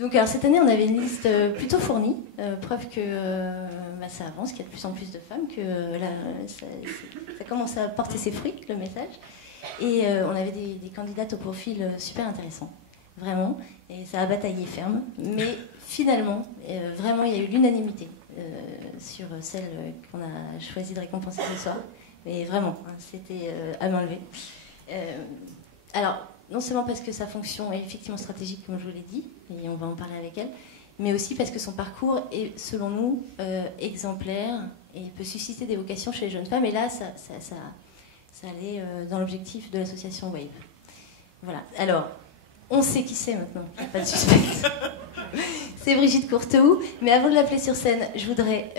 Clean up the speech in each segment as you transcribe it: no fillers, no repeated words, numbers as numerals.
Donc alors, cette année, on avait une liste plutôt fournie, preuve que ça avance, qu'il y a de plus en plus de femmes, que ça commence à porter ses fruits, le message. Et on avait des candidates au profil super intéressant, vraiment, et ça a bataillé ferme. Mais finalement, vraiment, il y a eu l'unanimité sur celle qu'on a choisi de récompenser ce soir. Mais vraiment, hein, c'était à main levée. Alors, non seulement parce que sa fonction est effectivement stratégique, comme je vous l'ai dit, et on va en parler avec elle, mais aussi parce que son parcours est, selon nous, exemplaire et peut susciter des vocations chez les jeunes femmes. Et là, ça allait dans l'objectif de l'association Wave. Voilà. Alors, on sait qui c'est maintenant, il n'y a pas de suspense. C'est Brigitte Courteau. Mais avant de l'appeler sur scène, je voudrais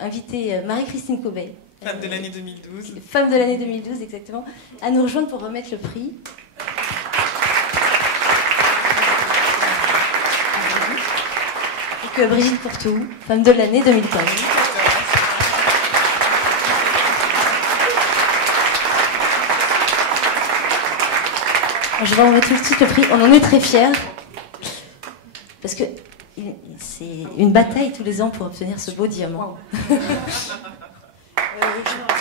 inviter Marie-Christine Cobet. Femme de l'année 2012. Femme de l'année 2012, exactement, à nous rejoindre pour remettre le prix. Et que Brigitte Courteau, femme de l'année 2015. Je vais remettre tout de suite le prix. On en est très fiers. Parce que c'est une bataille tous les ans pour obtenir ce beau diamant.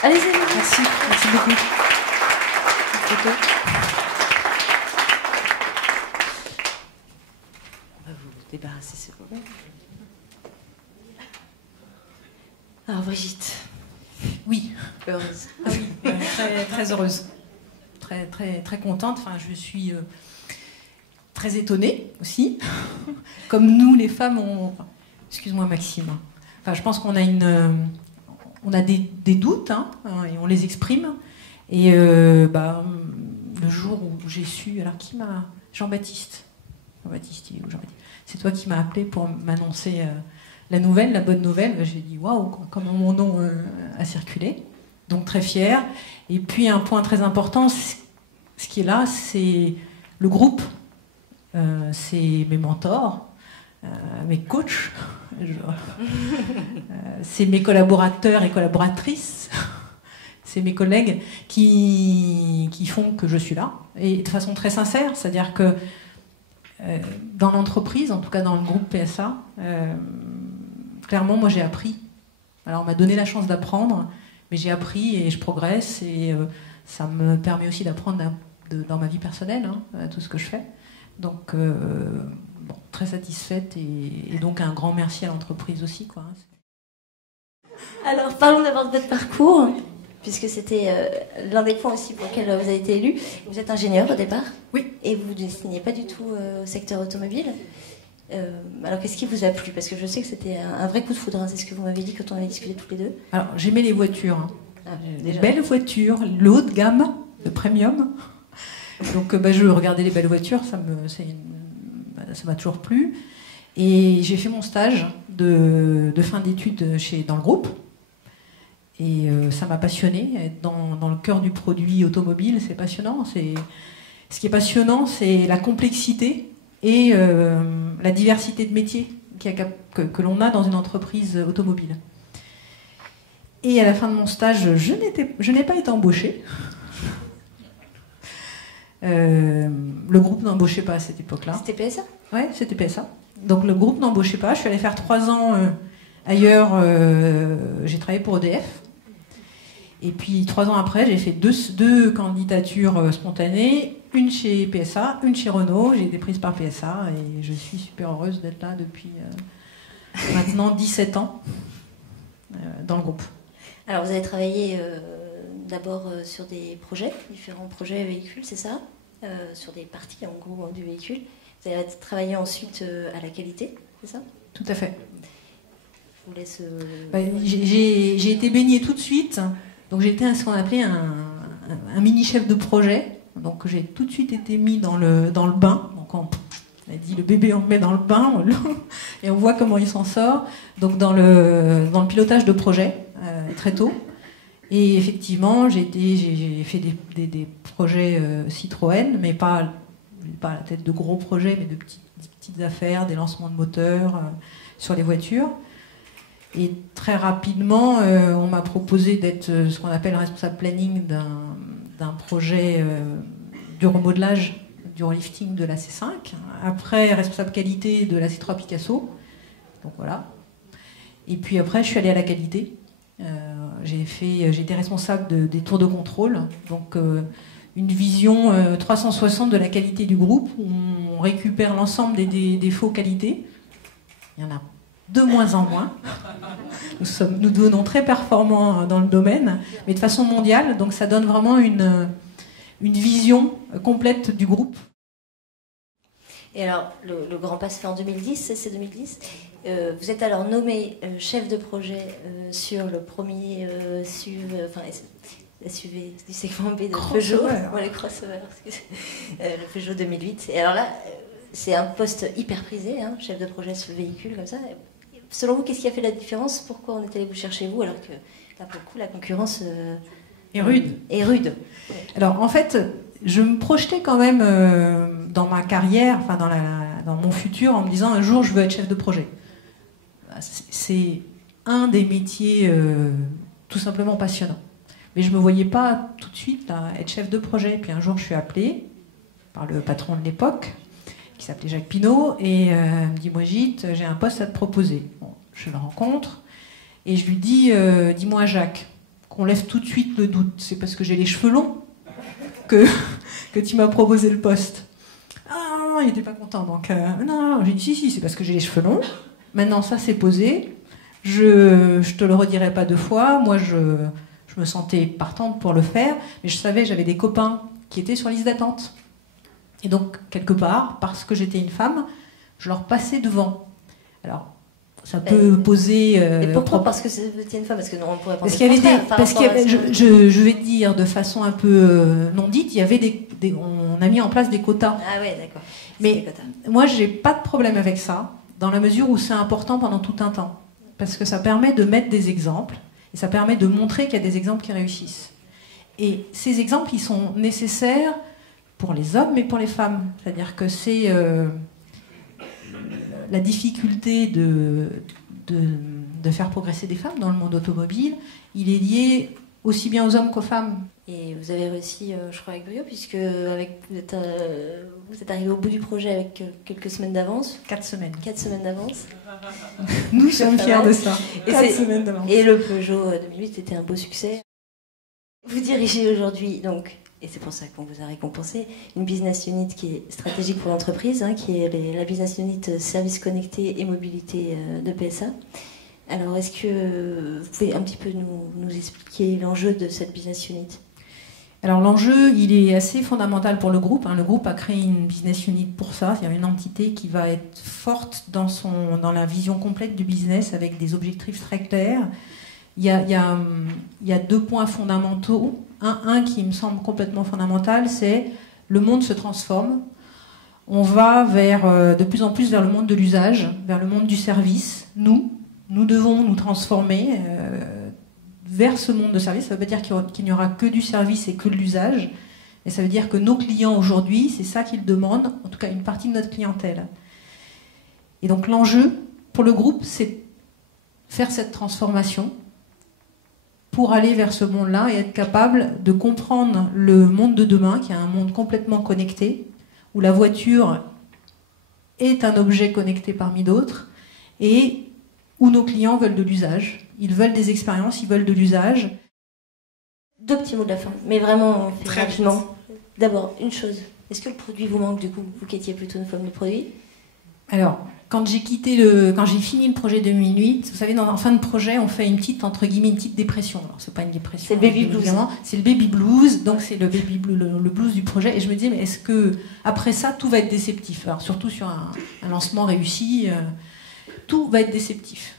Allez-y, merci beaucoup. On va vous débarrasser, c'est bon. Alors Brigitte. Oui. Heureuse. Ah oui, très, très heureuse. Très, très, très contente. Enfin, je suis très étonnée aussi. Comme nous, les femmes, excuse-moi Maxime. Enfin, je pense qu'on a on a des doutes, hein, et on les exprime. Et le jour où j'ai su... Alors, qui m'a... Jean-Baptiste. Jean-Baptiste, il est où Jean-Baptiste ? C'est toi qui m'as appelé pour m'annoncer la nouvelle, la bonne nouvelle. J'ai dit, waouh, comment mon nom a circulé. Donc, très fière. Et puis, un point très important, ce qui est là, c'est le groupe. C'est mes mentors, mes coachs. C'est mes collaborateurs et collaboratrices, c'est mes collègues qui font que je suis là, et de façon très sincère, c'est-à-dire que dans l'entreprise, en tout cas dans le groupe PSA, clairement moi j'ai appris. Alors on m'a donné la chance d'apprendre, mais j'ai appris et je progresse, et ça me permet aussi d'apprendre dans ma vie personnelle, hein, tout ce que je fais. Donc très satisfaite, et donc un grand merci à l'entreprise aussi, quoi. Alors, parlons d'abord de votre parcours, puisque c'était l'un des points aussi pour lesquels vous avez été élu. Vous êtes ingénieur au départ. Oui. Et vous ne destinez pas du tout au secteur automobile. Alors, qu'est-ce qui vous a plu? Parce que je sais que c'était un vrai coup de foudre, hein, c'est ce que vous m'avez dit quand on avait discuté tous les deux. Alors, j'aimais les voitures. Hein. Ah, les belles voitures, le haut de gamme, le premium. Donc, je regardais les belles voitures, ça m'a toujours plu. Et j'ai fait mon stage de fin d'études dans le groupe. Et ça m'a passionnée. Être dans le cœur du produit automobile, c'est passionnant. Ce qui est passionnant, c'est la complexité et la diversité de métiers que l'on a dans une entreprise automobile. Et à la fin de mon stage, je n'ai pas été embauchée. Le groupe n'embauchait pas à cette époque-là. C'était PSA? Oui, c'était PSA. Donc le groupe n'embauchait pas. Je suis allée faire 3 ans ailleurs. J'ai travaillé pour EDF. Et puis 3 ans après, j'ai fait deux candidatures spontanées. Une chez PSA, une chez Renault. J'ai été prise par PSA et je suis super heureuse d'être là depuis maintenant 17 ans dans le groupe. Alors vous avez travaillé d'abord sur des projets, différents projets véhicules, c'est ça? Sur des parties en gros du véhicule. Vous avez travaillé ensuite à la qualité, c'est ça? Tout à fait. Je vous laisse... J'ai été baignée tout de suite. Donc j'ai été ce qu'on appelait un mini chef de projet. Donc j'ai tout de suite été mis dans le bain. Donc on a dit le bébé on le met dans le bain et on voit comment il s'en sort. Donc dans le pilotage de projet très tôt. Et effectivement j'ai fait des projets Citroën, mais pas à la tête de gros projets, mais de petites affaires, des lancements de moteurs sur les voitures. Et très rapidement, on m'a proposé d'être ce qu'on appelle responsable planning d'un projet du remodelage, du relifting de la C5 Après, responsable qualité de la C3 Picasso. Donc voilà. Et puis après, je suis allée à la qualité. J'ai été responsable des tours de contrôle. Donc une vision 360 de la qualité du groupe, où on récupère l'ensemble des défauts qualité. Il y en a de moins en moins. Nous devenons très performants dans le domaine, mais de façon mondiale. Donc ça donne vraiment une vision complète du groupe. Et alors, le grand pas se fait en 2010, c'est 2010. Vous êtes alors nommé chef de projet sur le premier SUV, enfin SUV du segment B de Peugeot. Ouais, le crossover, le Peugeot 2008. Et alors là, c'est un poste hyper prisé, hein, chef de projet sur le véhicule, comme ça. Selon vous, qu'est-ce qui a fait la différence? Pourquoi on est allé vous chercher, vous, alors que là, pour le coup, la concurrence est rude. Alors, en fait, je me projetais quand même dans ma carrière, enfin dans mon futur, en me disant un jour, je veux être chef de projet. C'est un des métiers tout simplement passionnants. Mais je ne me voyais pas tout de suite là, être chef de projet. Puis un jour, je suis appelée par le patron de l'époque, qui s'appelait Jacques Pinault, et me dit, moi Gite, j'ai un poste à te proposer. Bon, je le rencontre, et je lui dis, dis-moi Jacques, qu'on lève tout de suite le doute, c'est parce que j'ai les cheveux longs que tu m'as proposé le poste. Ah non, il n'était pas content, donc non, j'ai dit si, c'est parce que j'ai les cheveux longs. Maintenant, ça c'est posé, je te le redirai pas deux fois, moi je me sentais partante pour le faire, mais je savais, j'avais des copains qui étaient sur liste d'attente. Et donc, quelque part, parce que j'étais une femme, je leur passais devant. Alors, ça peut poser... et pourquoi? Parce que c'était une femme? Parce que non, on pourrait penser parce qu'il y avait je vais te dire de façon un peu non dite, il y avait on a mis en place des quotas. Ah ouais, d'accord. Mais moi, j'ai pas de problème avec ça, dans la mesure où c'est important pendant tout un temps. Parce que ça permet de mettre des exemples, et ça permet de montrer qu'il y a des exemples qui réussissent. Et ces exemples, ils sont nécessaires pour les hommes, mais pour les femmes. C'est-à-dire que c'est la difficulté de faire progresser des femmes dans le monde automobile, il est lié aussi bien aux hommes qu'aux femmes. Et vous avez réussi, je crois, avec brio, puisque vous êtes arrivé au bout du projet avec quelques semaines d'avance. 4 semaines. 4 semaines d'avance. Nous sommes fiers de ça. 4 semaines d'avance. Et le Peugeot 2008 était un beau succès. Vous dirigez aujourd'hui, donc, et c'est pour ça qu'on vous a récompensé, une business unit qui est stratégique pour l'entreprise, hein, qui est la business unit services connectés et mobilité de PSA. Alors, est-ce que vous pouvez un petit peu nous expliquer l'enjeu de cette business unit? Alors, l'enjeu, il est assez fondamental pour le groupe. Hein. Le groupe a créé une business unit pour ça. Il y a une entité qui va être forte dans la vision complète du business avec des objectifs très clairs. Il y a 2 points fondamentaux. Un qui me semble complètement fondamental, c'est le monde se transforme. On va de plus en plus vers le monde de l'usage, vers le monde du service. Nous devons nous transformer vers ce monde de service. Ça ne veut pas dire qu'il n'y aura que du service et que de l'usage, mais ça veut dire que nos clients aujourd'hui, c'est ça qu'ils demandent, en tout cas une partie de notre clientèle. Et donc l'enjeu pour le groupe, c'est faire cette transformation pour aller vers ce monde-là et être capable de comprendre le monde de demain, qui est un monde complètement connecté, où la voiture est un objet connecté parmi d'autres, et où nos clients veulent de l'usage. Ils veulent des expériences, ils veulent de l'usage. 2 petits mots de la fin, mais vraiment très rapidement. D'abord, une chose. Est-ce que le produit vous manque, du coup, vous qui étiez plutôt une femme de produit? Alors, quand j'ai fini le projet 2008, vous savez, en fin de projet, on fait une petite dépression. Alors, c'est pas une dépression. C'est le baby blues. C'est le baby blues, donc c'est le blues du projet. Et je me disais, mais est-ce que après ça, tout va être déceptif? Alors, surtout sur un lancement réussi, tout va être déceptif.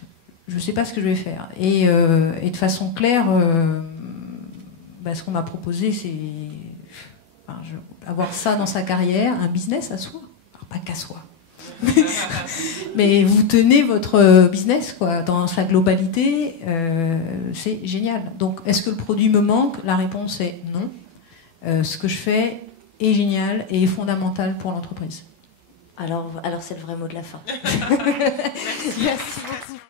Je ne sais pas ce que je vais faire. Et de façon claire, ce qu'on m'a proposé, c'est avoir ça dans sa carrière, un business à soi. Alors, pas qu'à soi. Mais vous tenez votre business quoi, dans sa globalité, c'est génial. Donc, est-ce que le produit me manque? La réponse est non. Ce que je fais est génial et est fondamental pour l'entreprise. Alors c'est le vrai mot de la fin. Merci beaucoup.